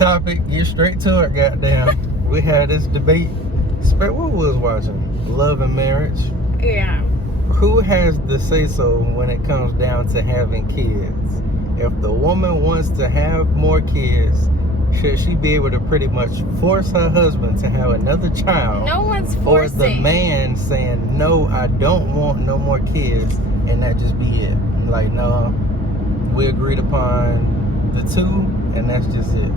topic. Get straight to it, goddamn. We had this debate. What we was watching? Love and Marriage. Yeah. Who has the say-so when it comes down to having kids? If the woman wants to have more kids, should she be able to pretty much force her husband to have another child? No one's forcing. Or the man saying, no, I don't want no more kids, and that just be it? Like, no, we agreed upon the two, and that's just it.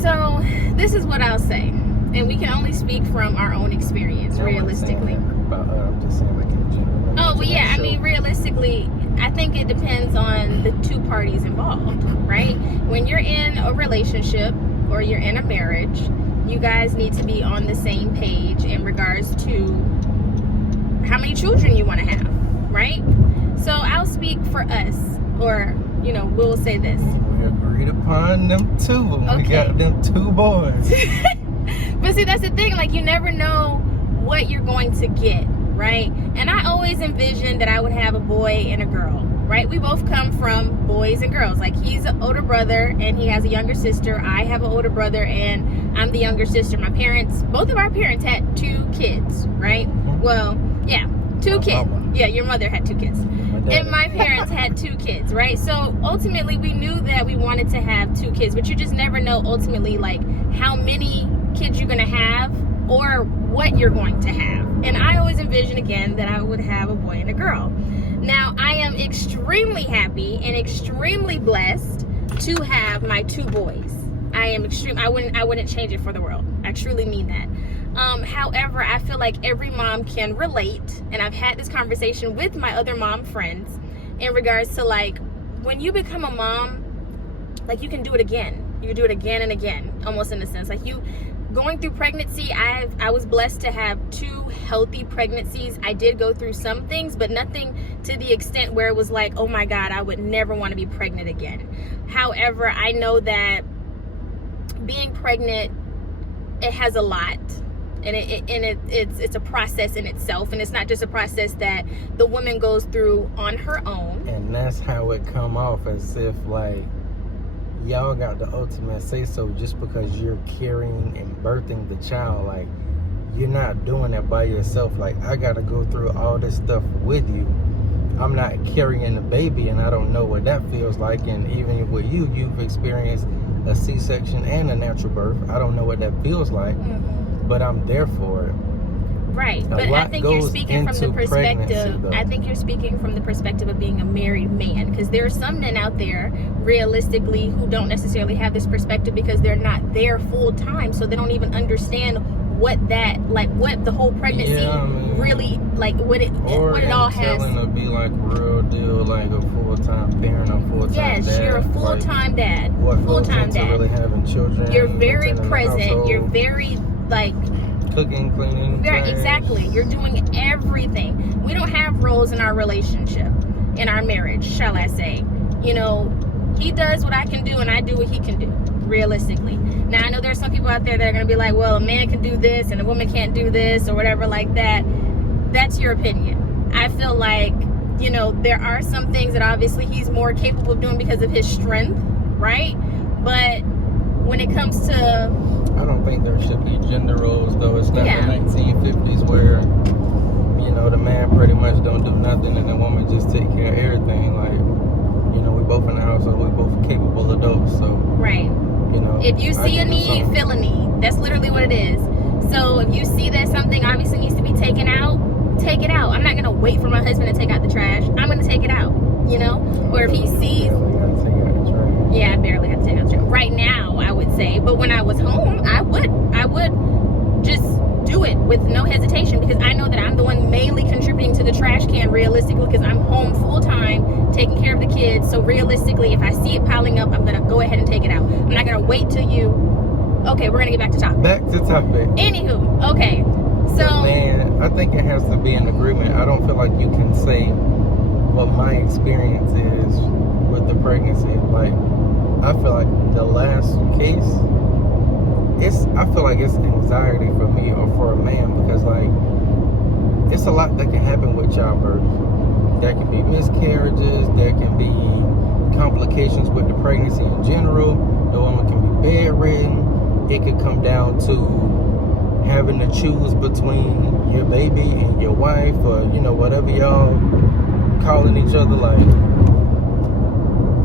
So, this is what I'll say. And we can only speak from our own experience, realistically. I'm just saying, like, in general. Oh, well, yeah. I mean, realistically, I think it depends on the two parties involved, right? When you're in a relationship or you're in a marriage, you guys need to be on the same page in regards to how many children you want to have, right? So I'll speak for us, or, you know, we'll say this. We agreed upon them two. Okay. We got them two boys. But see, that's the thing. Like, you never know what you're going to get, right? And I always envisioned that I would have a boy and a girl, right? We both come from boys and girls. Like, he's an older brother and he has a younger sister. I have an older brother and I'm the younger sister. My parents, both of our parents had 2 kids, right? Well, yeah, 2 kids. Yeah, your mother had 2 kids. And my parents had 2 kids, right? So ultimately we knew that we wanted to have 2 kids, but you just never know ultimately, like, how many kids you're going to have or what you're going to have. And I always envisioned, again, that I would have a boy and a girl. Now, I am extremely happy and extremely blessed to have my 2 boys. I am I wouldn't change it for the world. I truly mean that. However, I feel like every mom can relate, and I've had this conversation with my other mom friends in regards to, like, when you become a mom, like, you can do it again. You can do it again and again, almost in a sense. Like, you going through pregnancy, I was blessed to have 2 healthy pregnancies. I did go through some things, but nothing to the extent where it was like, oh my God, I would never want to be pregnant again. However, I know that being pregnant, it has a lot. And it's a process in itself, and it's not just a process that the woman goes through on her own. And that's how it come off, as if, like, y'all got the ultimate say so just because you're carrying and birthing the child. Like, you're not doing it by yourself. Like, I gotta go through all this stuff with you. I'm not carrying the baby, and I don't know what that feels like. And even with you, you've experienced a C-section and a natural birth. I don't know what that feels like. But I'm there for it. Right, but I think you're speaking from the perspective. I think you're speaking from the perspective of being a married man, because there are some men out there, realistically, who don't necessarily have this perspective because they're not there full time, so they don't even understand what that, like, what the whole pregnancy really, like, what it all has. Or to be like real deal, like a full-time parent or full-time dad. Yes, you're a full-time dad. Full-time dad. Really having children. You're very present. You're very, like, cooking, cleaning. Exactly. You're doing everything. We don't have roles in our relationship, in our marriage, shall I say. You know, he does what I can do and I do what he can do, realistically. Now, I know there's some people out there that are going to be like, well, a man can do this and a woman can't do this or whatever like that. That's your opinion. I feel like, you know, there are some things that obviously he's more capable of doing because of his strength, right? But when it comes to... I don't think there should be gender roles, though. It's not the 1950s where, you know, the man pretty much don't do nothing and the woman just take care of everything. Like, you know, we both in the house, so we both capable adults. So, right. You know, if you see a need, fill a need. That's literally what it is. So if you see that something obviously needs to be taken out, take it out. I'm not gonna wait for my husband to take out the trash. I'm gonna take it out. You know, or if he sees. Yeah, I barely have to take out the trash. Right now, I would say. But when I was home, I would just do it with no hesitation, because I know that I'm the one mainly contributing to the trash can, realistically, because I'm home full time taking care of the kids. So realistically, if I see it piling up, I'm gonna go ahead and take it out. I'm not gonna wait till you. Okay, we're gonna get back to topic. Anywho, okay, so man, I think it has to be an agreement. I don't feel like you can say what my experience is with the pregnancy. Like, I feel like the last case, I feel like it's anxiety for me or for a man, because, like, it's a lot that can happen with childbirth. There can be miscarriages, there can be complications with the pregnancy in general. The woman can be bedridden. It could come down to having to choose between your baby and your wife, or whatever y'all calling each other. Like,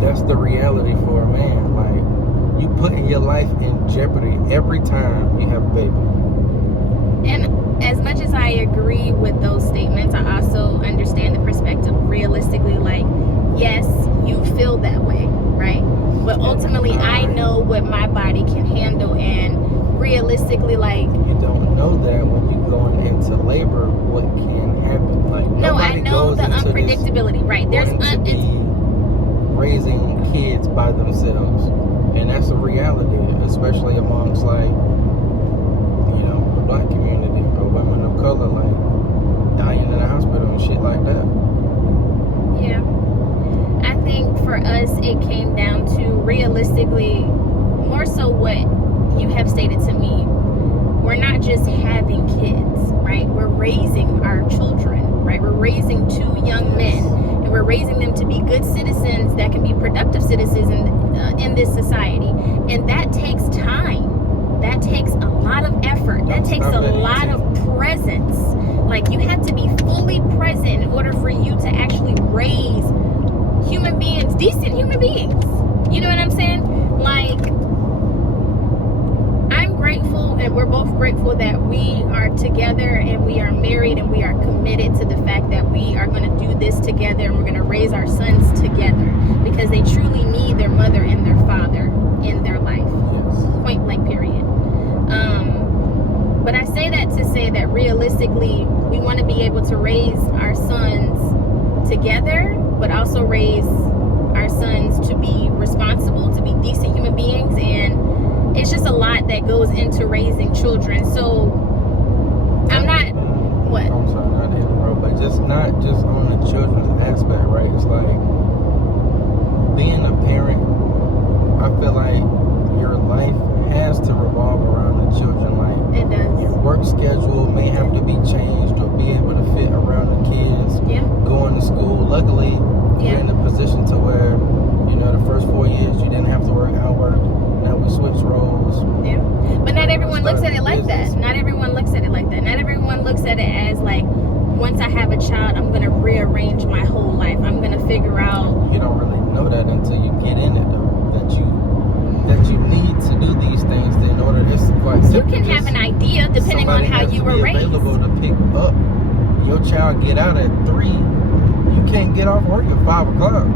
that's the reality for a man. Like, you putting your life in jeopardy every time you have a baby. And as much as I agree with those statements, I also understand the perspective realistically. Like, yes, you feel that way, right? But ultimately, I know what my body can handle, and realistically, like, you don't know that when you're going into labor, what can happen. Like, no, I know the unpredictability, right? There's raising kids by themselves, and that's a reality, especially amongst like the black community or women of color, like dying in the hospital and shit like that. Yeah, I think for us it came down to realistically more so what you have stated to me. We're not just having kids, right? We're raising our children, right? We're raising two young men, and we're raising them to be good citizens that can be productive citizens in this society. And that takes time. That takes a lot of effort. That takes a lot of presence. Like, you have to be fully present in order for you to actually raise human beings, decent human beings. You know what I'm saying? Like, I'm grateful, and we're both grateful that we are together and we are married and we are committed to the fact that we are going to do this together, and we're going to raise our sons together, because they truly need their mother and their father in their life. Yes. Point blank, period. But I say that to say that realistically, we want to be able to raise our sons together, but also raise our sons to be responsible, to be decent human beings. And it's just a lot that goes into raising children. So I'm not, what? I'm sorry, not to interrupt, but not just on the children's aspect, right? It's like, being a parent, I feel like your life has to revolve around the children. Like, it does. Your work schedule may have to be changed or be able to fit around the kids. Yeah. Going to school. Luckily, you're in a position to where, the first 4 years you didn't have to work outward. Now we switch roles. Yeah. But not everyone looks at it like that. Not everyone looks at it like that. Not everyone looks at it as like, once I have a child, I'm going to rearrange my whole life. I'm going to figure out. You don't really know that until you get in it, though. That you need to do these things in order. It's like, you can have an idea depending on how you were raised. Available to pick up your child. Get out at 3. You can't get off work at 5 o'clock.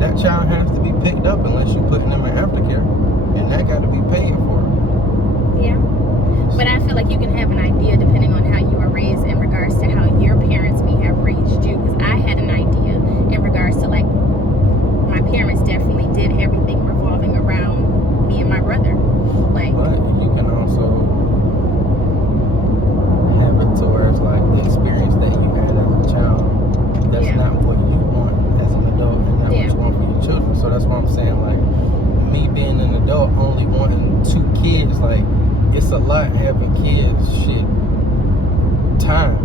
That child has to be picked up unless you're putting them in aftercare, and that got to be paid for. Yeah, but I feel like you can have an idea depending on how you were raised in regards to how your parents may have raised you. Because I had an idea in regards to, like, my parents definitely did everything revolving around me and my brother. Like, but you can also have it to where it's like the experience that you had as a child, that's not what you want as an adult, and not what you want for your children. So that's why I'm saying, like, me being an adult only wanting 2 kids, like, it's a lot having kids, time.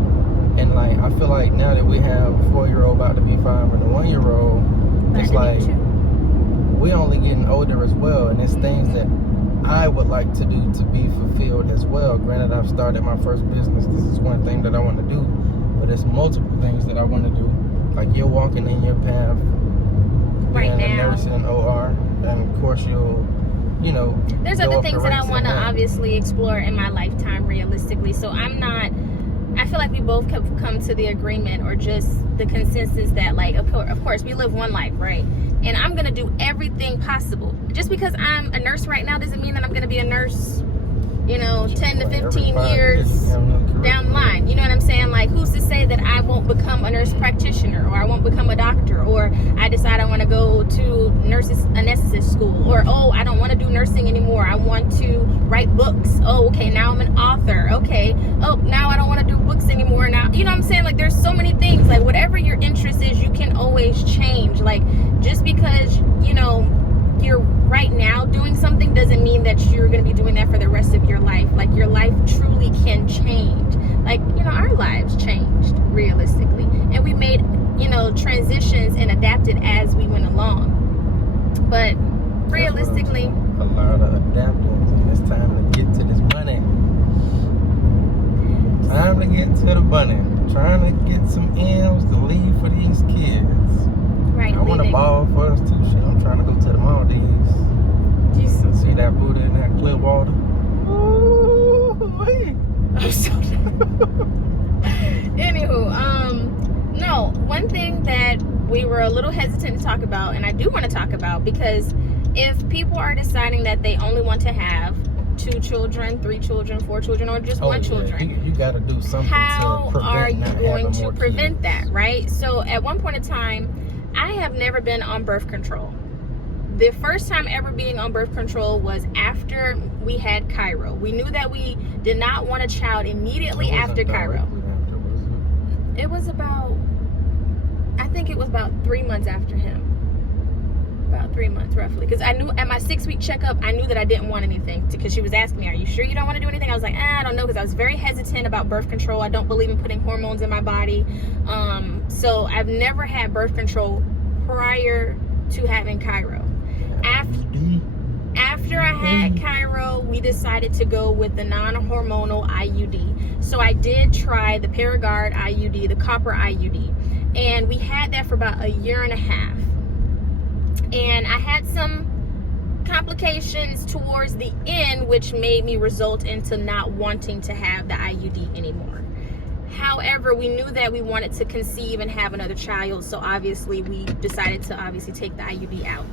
And like, I feel like now that we have a 4-year-old about to be 5 and a 1-year-old, it's like we only getting older as well, and it's things that I would like to do to be fulfilled as well. Granted, I've started my first business. This is one thing that I want to do, but there's multiple things that I want to do. Like, you're walking in your path right being now. a nurse in OR, and of course you'll, there's other things that I want to obviously explore in my lifetime realistically. So I feel like we both have come to the agreement, or just the consensus that, like, of course we live one life, right? And I'm going to do everything possible. Just because I'm a nurse right now doesn't mean that I'm going to be a nurse, 10 to 15 years down the line. You know what I'm saying? Like, who's to say that I won't become a nurse practitioner, or I won't become a doctor, or I decide I want to go to anesthetist school, or, I don't want to do nursing anymore. I want to write books. Okay, now I'm an author. Okay. Now I don't want to do books anymore. Now, you know what I'm saying? Like, there's so many things. Like, whatever your interest is, you can always change. Like, just because, you're right now doing something doesn't mean that you're going to be doing that for the rest of your life. Like, your life truly can change. Like, our lives changed realistically, and we made transitions and adapted as we went along. But realistically, a lot of adapters, and it's time to get to this money. Time to get to the money. Trying to get some M's to leave for these kids. right? I want to ball for us too. Shit, I'm trying to go to the Maldives. Jesus. See that Buddha in that clear water? Ooh, wait. I'm so Anywho, no, one thing that we were a little hesitant to talk about, and I do want to talk about, because if people are deciding that they only want to have 2 children, 3 children, 4 children, or just 1 children, you got to do something. how to are you going to prevent kids. that, right? So at one point in time, I have never been on birth control. The first time ever being on birth control was after we had Cairo. We knew that we did not want a child immediately after Cairo. It was about, I think it was about 3 months after him. About 3 months roughly. Because I knew at my 6-week checkup, I knew that I didn't want anything. Because she was asking me, are you sure you don't want to do anything? I was like, I don't know, because I was very hesitant about birth control. I don't believe in putting hormones in my body. So I've never had birth control prior to having Cairo. After I had Cairo, we decided to go with the non-hormonal IUD. So I did try the Paragard IUD, the copper IUD. And we had that for about 1.5 years. And I had some complications towards the end, which made me result into not wanting to have the IUD anymore. However, we knew that we wanted to conceive and have another child, so obviously we decided to take the IUD out.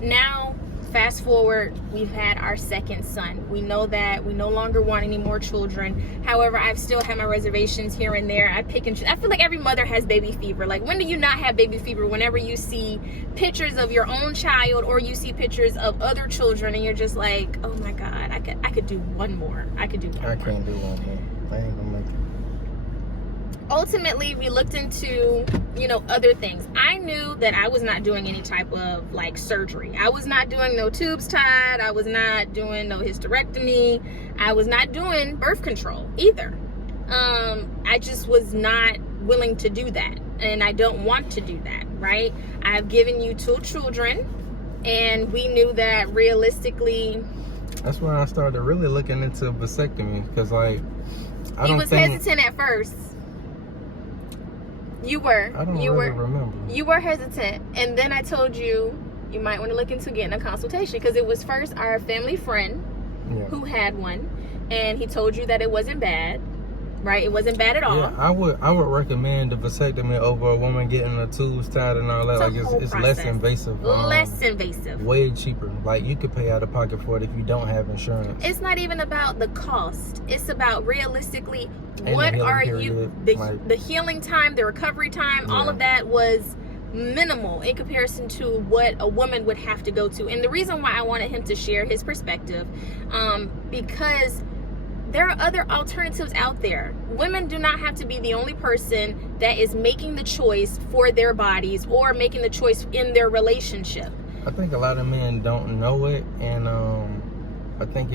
Now, fast forward, we've had our 2nd son. We know that we no longer want any more children. However, I've still had my reservations here and there. I pick and choose. I feel like every mother has baby fever. Like, when do you not have baby fever? Whenever you see pictures of your own child, or you see pictures of other children, and you're just like, oh my God, I could do one more. I could do one more. I can't do one more. I ain't gonna make it. Ultimately, we looked into, other things. I knew that I was not doing any type of surgery. I was not doing no tubes tied. I was not doing no hysterectomy. I was not doing birth control either. I just was not willing to do that. And I don't want to do that, right? I've given you 2 children, and we knew that realistically. That's when I started really looking into vasectomy, because He was hesitant at first. You were. I don't remember. You were hesitant, and then I told you might want to look into getting a consultation, because it was first our family friend who had one, and he told you that it wasn't bad, right? It wasn't bad at all. Yeah, I would recommend the vasectomy over a woman getting the tubes tied and all that. It's less invasive. Less invasive. Way cheaper. You could pay out of pocket for it if you don't have insurance. It's not even about the cost. It's about realistically, and what are you, the healing time, the recovery time, all of that was minimal in comparison to what a woman would have to go to. And the reason why I wanted him to share his perspective, because there are other alternatives out there. Women do not have to be the only person that is making the choice for their bodies or making the choice in their relationship. I think a lot of men don't know it, and I think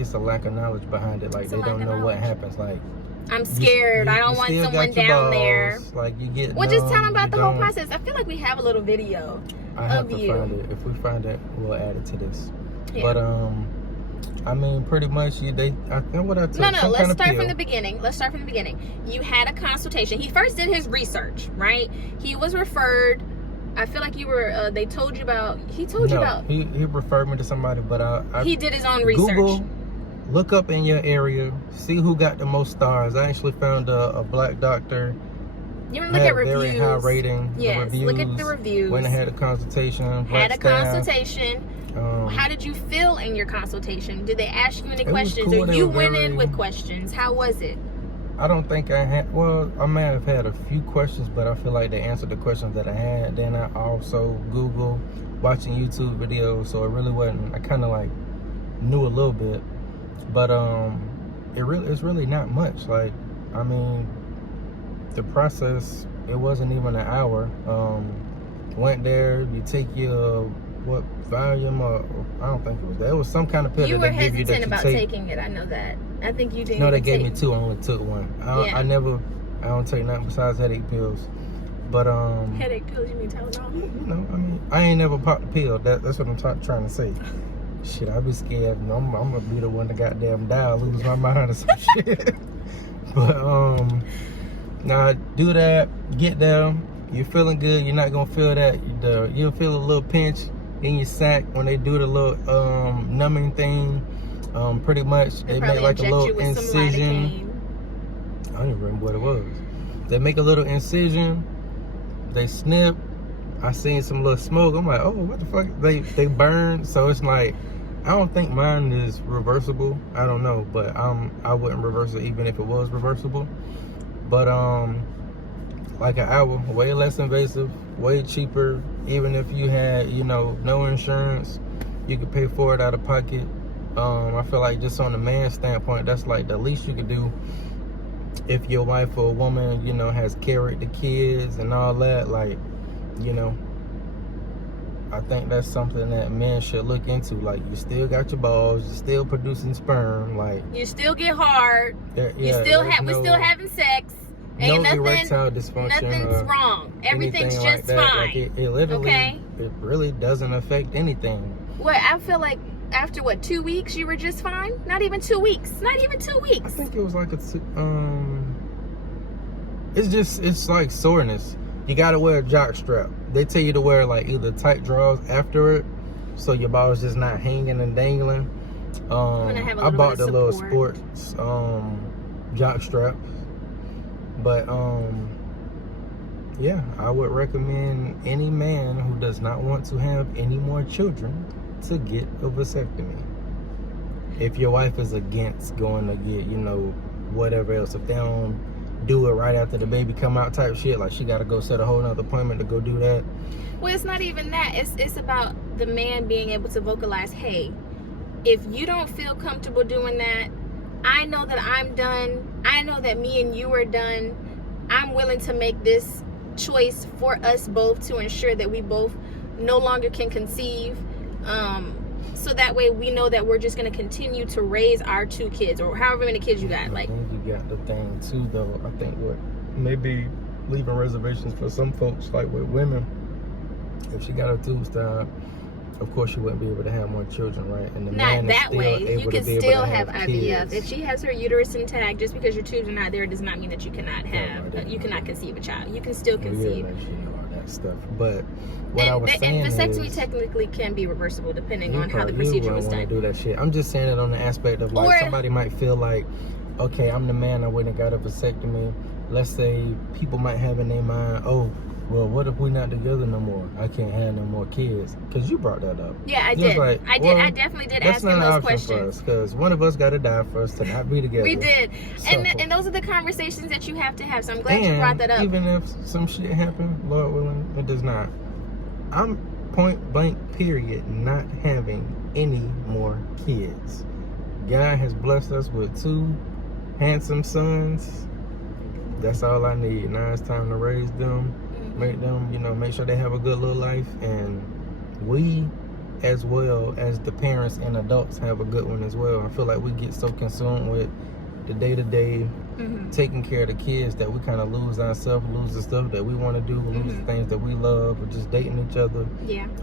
it's a lack of knowledge behind it. They don't know what happens. I'm scared. I don't want someone down there. You get. Well, just tell them about the whole process. I feel like we have a little video I have to find it. If we find it, we'll add it to this. Yeah. But pretty much I think what I took. No. Let's start from the beginning. You had a consultation. He first did his research, right? He was referred. I feel like you were. They told you about. He told you about. He referred me to somebody, but he did his own research. Google, look up in your area, see who got the most stars. I actually found a black doctor. You want to look at reviews. Very high rating. Yes, look at the reviews. Went and had a consultation. Consultation. How did you feel in your consultation? Did they ask you any questions? Cool. Or you went in with questions? How was it? I don't think I had. Well, I may have had a few questions, but I feel like they answered the questions that I had. Then I also Googled, watching YouTube videos, so it really wasn't. I kind of knew a little bit, but it's really not much. The process, it wasn't even an hour. Went there, you take your volume, or I don't think it was that. It was some kind of pill you that were they give you that you about take. taking it. I know that. I think you didn't. No, they gave me 2. I only took 1. I don't take nothing besides headache pills. But Headache pills, you mean Tylenol? you know, I mean, I ain't never popped a pill. That's what I'm trying to say. Shit, I be scared. I'm gonna be the one to goddamn die, or lose my mind or some shit. But now do that. Get there. You're feeling good. You're not gonna feel that. You'll feel a little pinch in your sack when they do the little numbing thing. Pretty much, they make like a little incision. I don't even remember what it was. They make a little incision. They snip. I seen some little smoke. I'm like, oh, what the fuck? They burn. So it's like, I don't think mine is reversible. I don't know, but I wouldn't reverse it even if it was reversible. But like an hour, way less invasive, way cheaper. Even if you had, you know, no insurance, you could pay for it out of pocket. I feel like just on the man's standpoint, that's like the least you could do. If your wife or a woman, you know, has carried the kids and all that, like, you know, I think that's something that men should look into. Like, you still got your balls, you're still producing sperm, like, you still get hard, we still having sex, ain't nothing, erectile dysfunction, nothing's wrong, everything's just like fine. Like it literally, okay? It really doesn't affect anything. Well, I feel like after what, 2 weeks you were just fine? Not even 2 weeks. I think it was like it's like soreness. You gotta wear a jock strap. They tell you to wear like either tight drawers after it, so your ball's just not hanging and dangling. I bought the little sports jock straps, but yeah, I would recommend any man who does not want to have any more children to get a vasectomy. If your wife is against going to get, you know, whatever else, if they don't do it right after the baby come out type shit, like she got to go set a whole nother appointment to go do that. Well, it's not even that. It's about the man being able to vocalize, hey, if you don't feel comfortable doing that, I know that I'm done. I know that me and you are done. I'm willing to make this choice for us both to ensure that we both no longer can conceive. So that way we know that we're just going to continue to raise our 2 kids or however many kids you got. Like, you got the thing too, though. I think what maybe leaving reservations for some folks, like with women, if she got her tubes tied, of course she wouldn't be able to have more children, right? And the man is still able you can to be still able to have IVF. kids. If she has her uterus intact, just because your tubes are not there does not mean that you cannot have, you cannot conceive a child. You can still conceive. Stuff, but what I was saying is, vasectomy technically can be reversible depending on how the procedure was done. Do that shit. I'm just saying it on the aspect of like somebody might feel like, okay, I'm the man, I went and got a vasectomy. Let's say people might have in their mind, oh, well, what if we're not together no more? I can't have no more kids. Because you brought that up. Yeah, I did. Like, I definitely did ask him those questions. Because one of us got to die first to not be together. We did. So, and those are the conversations that you have to have. So I'm glad you brought that up. Even if some shit happened, Lord willing, it does not. I'm point blank, period, not having any more kids. God has blessed us with 2 handsome sons. That's all I need. Now it's time to raise them. Make them, you know, make sure they have a good little life, and we, as well as the parents and adults, have a good one as well. I feel like we get so consumed with the day-to-day taking care of the kids that we kind of lose ourselves, lose the stuff that we want to do, lose the things that we love, or just dating each other,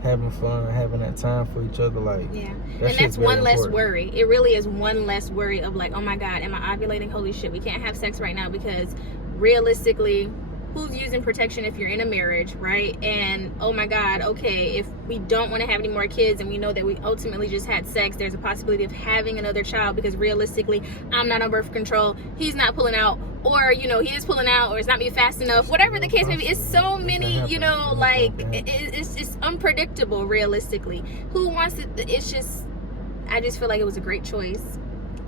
having fun, having that time for each other. Like, and that's one less worry. It really is one less worry of like, oh my God, am I ovulating? Holy shit, we can't have sex right now, because realistically, who's using protection if you're in a marriage, right? And oh my God, okay, if we don't want to have any more kids and we know that we ultimately just had sex, there's a possibility of having another child, because realistically, I'm not on birth control, he's not pulling out, or, you know, he is pulling out, or it's not being fast enough, whatever the case may be. It's so many, you know, like, it's unpredictable, realistically. Who wants it? It's just, I just feel like it was a great choice.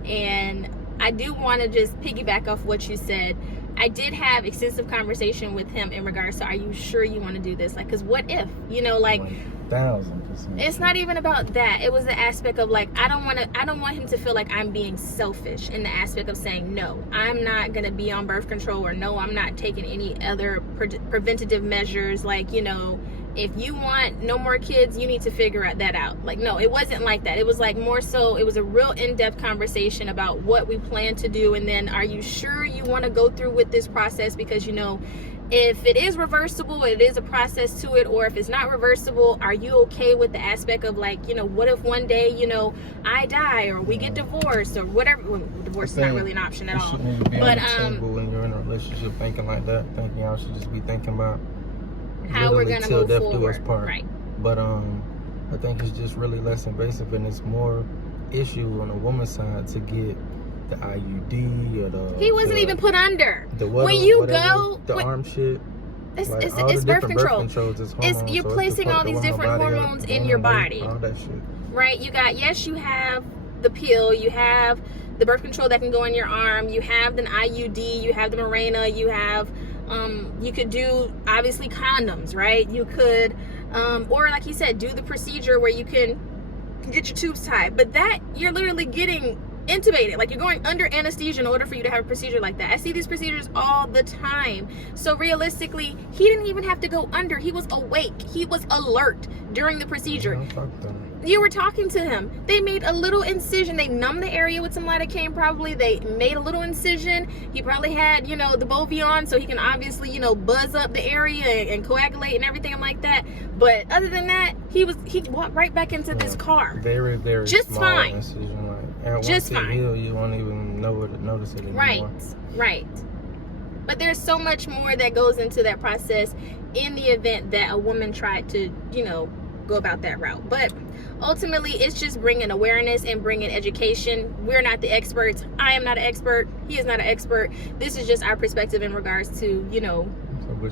And I do want to just piggyback off what you said. I did have extensive conversation with him in regards to, are you sure you want to do this? Like, because what if, you know, like, 1000%. It's not even about that. It was the aspect of like, I don't want him to feel like I'm being selfish in the aspect of saying, no, I'm not going to be on birth control, or no, I'm not taking any other preventative measures. Like, you know, if you want no more kids, you need to figure that out. Like, no, it wasn't like that. It was like more so, it was a real in-depth conversation about what we plan to do. And then, are you sure you want to go through with this process? Because, you know, if it is reversible, it is a process to it, or if it's not reversible, are you okay with the aspect of like, you know, what if one day, you know, I die or we get divorced or whatever. Well, divorce is not really an option at all. But when you're in a relationship thinking like that, thinking y'all should just be thinking about how we're gonna move forward. Right. But I think it's just really less invasive, and it's more issue on the woman's side to get the IUD or the. He wasn't even put under. When you go, the arm shit. It's birth control. You're placing all these different hormones in your body. All that shit. Right. You have the pill. You have the birth control that can go in your arm. You have the IUD. You have the Mirena. You have. You could do obviously condoms, right? You could, or like he said, do the procedure where you can get your tubes tied. But that you're literally getting intubated, like you're going under anesthesia in order for you to have a procedure like that. I see these procedures all the time. So realistically, he didn't even have to go under. He was awake. He was alert during the procedure. You were talking to him. They made a little incision. They numbed the area with some lidocaine probably. They made a little incision. He probably had, you know, the Bovion so he can obviously, you know, buzz up the area and coagulate and everything like that. But other than that, he walked right back into this car. Very, very just small fine. Incision, like, just fine. You won't even notice it anymore. Right. But there's so much more that goes into that process in the event that a woman tried to, you know, go about that route. But ultimately, it's just bringing awareness and bringing education. We're not the experts. I am not an expert. He is not an expert. This is just our perspective in regards to, you know,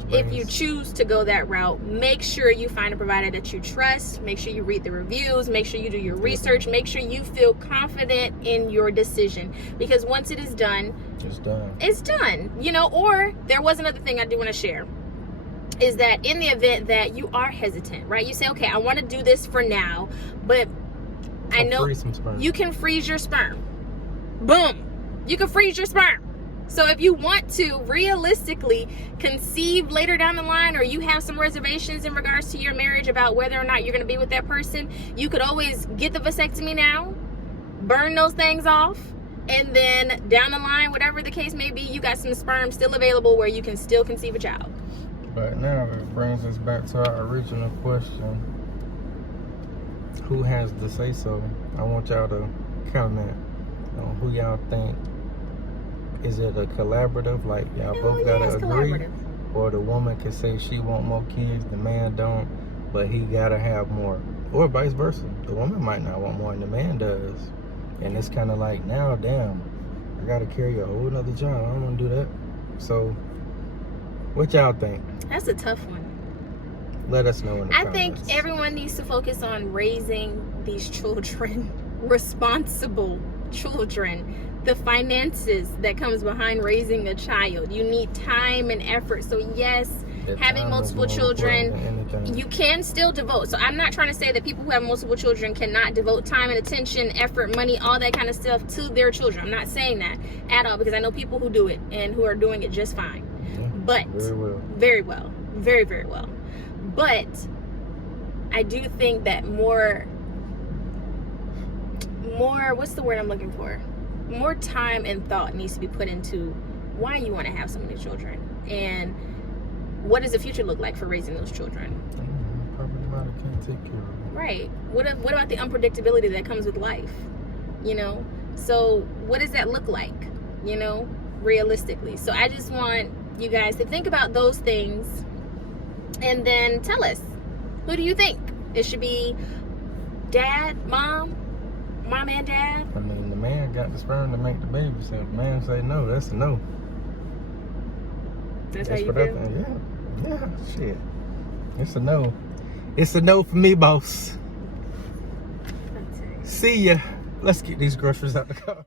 if you choose to go that route, make sure you find a provider that you trust. Make sure you read the reviews. Make sure you do your research. Make sure you feel confident in your decision, because once it is done, it's done. You know, or there was another thing I do want to share, is that in the event that you are hesitant, right? You say, okay, I want to do this for now, but I know you can freeze your sperm. Boom. You can freeze your sperm. So if you want to realistically conceive later down the line, or you have some reservations in regards to your marriage about whether or not you're going to be with that person, you could always get the vasectomy now, burn those things off, and then down the line, whatever the case may be, you got some sperm still available where you can still conceive a child. But now it brings us back to our original question. Who has the say-so? I want y'all to comment on who y'all think. Is it a collaborative, like y'all both gotta agree? Or the woman can say she want more kids, the man don't, but he gotta have more? Or vice versa. The woman might not want more and the man does. And it's kind of like, now, damn, I gotta carry a whole nother child. I don't wanna do that. So, what y'all think? That's a tough one. Let us know in the comments. I think everyone needs to focus on raising these children, responsible children. The finances that comes behind raising a child. You need time and effort. So yes, having multiple children, you can still devote. So I'm not trying to say that people who have multiple children cannot devote time and attention, effort, money, all that kind of stuff to their children. I'm not saying that at all, because I know people who do it and who are doing it just fine. Yeah, but very well. But I do think that more what's the word I'm looking for? More time and thought needs to be put into why you want to have so many children, and what does the future look like for raising those children. Probably mother can't take care of them. Right. What about the unpredictability that comes with life? You know, so what does that look like, you know, realistically? So I just want you guys to think about those things and then tell us, who do you think it should be? Dad, mom and dad? I mean, the man got the sperm to make the baby, so if the man say no, that's a no. That's how you feel? Yeah, shit. It's a no. It's a no for me, boss. See ya. Let's get these groceries out the car.